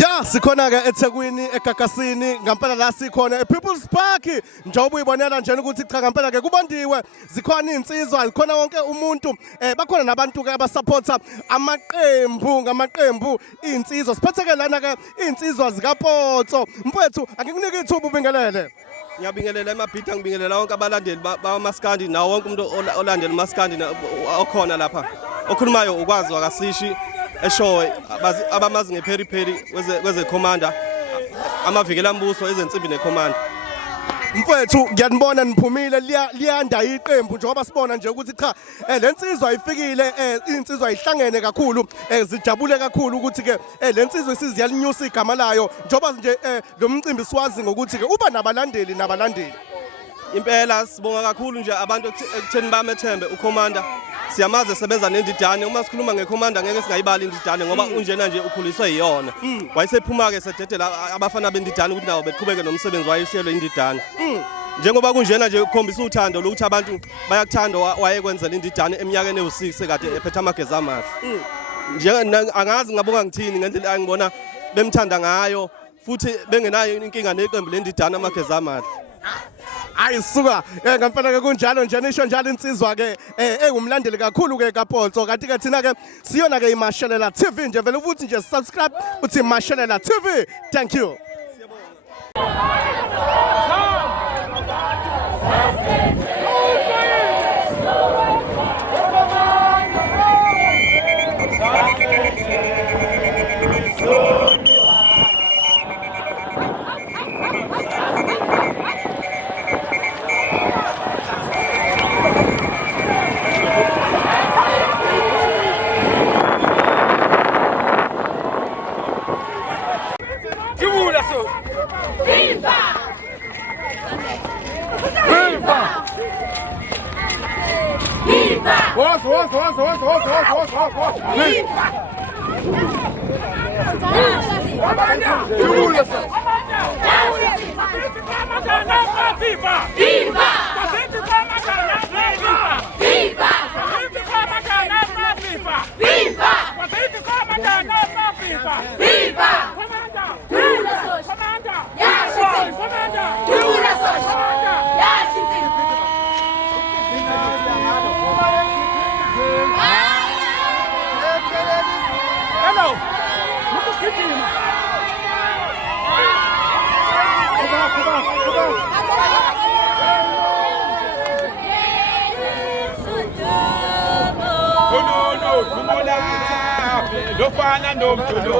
Ya sikhona ke eThekwini eGagasini ngempela la sikhona ePeople's Park njengoba uyibonela nje ukuthi cha ngempela ke kubondiwe zikhona insizwa zikhona wonke umuntu bakhona nabantu ke abasupporta ngamaqembu insizwa siphatheke lana ke insizwa zika Potso mfowethu angikunike ithuba ubingelele. Ngiyabingelela emabhida ngibingelela wonke abalandeli bamaskandi nawo wonke umuntu olandela umaskandi okhona lapha okhulumayo ukwazi wakasishi eshowe abamazi ngepheripheri kweze commander Amavikela Mbuso ezensimbi necommand. Mfowethu ngiyanibona niphumile liyanda iqembu njengoba sibona nje ukuthi cha lensizwa ayifikile insizwa ayihlangene kakhulu zijabule kakhulu ukuthi ke lensizwa isiziyalinyusa igama layo njengoba nje lo mcimbi siwazi ngokuthi ke uba nabalandeli impela sibonga kakhulu nje abantu ekutheni bamethembe ucommander siyamaze sebenza nendidane uma sikhuluma ngecommanda ngeke singayibali indidane ngoba unjena nje ukhuliswe yiyona wayesephuma ke sededela abafana bendidane ukuthi nawo beqhubeke nomsebenzi wayeshelwe indidane njengoba kunjena nje ukukhombisa uthando lokuthi abantu bayakuthanda wayekwenzela indidane eminyakeni ewu6 ekade ephethe amageza amahle nje angazi ngabonga ngithini ngendlela engibona bemthanda ngayo futhi bengenayo inkinga neqembu lendidane amageza amahle. Ayisuka ngempela ke kunjalo nje nisho njalo insizwa ke engumlandeli kakhulu ke kaPotso kanti ke thina ke siyona ke iMashelela TV nje vele ukuthi nje subscribe uthi Mashelela TV. Thank you. Lofana nomthulo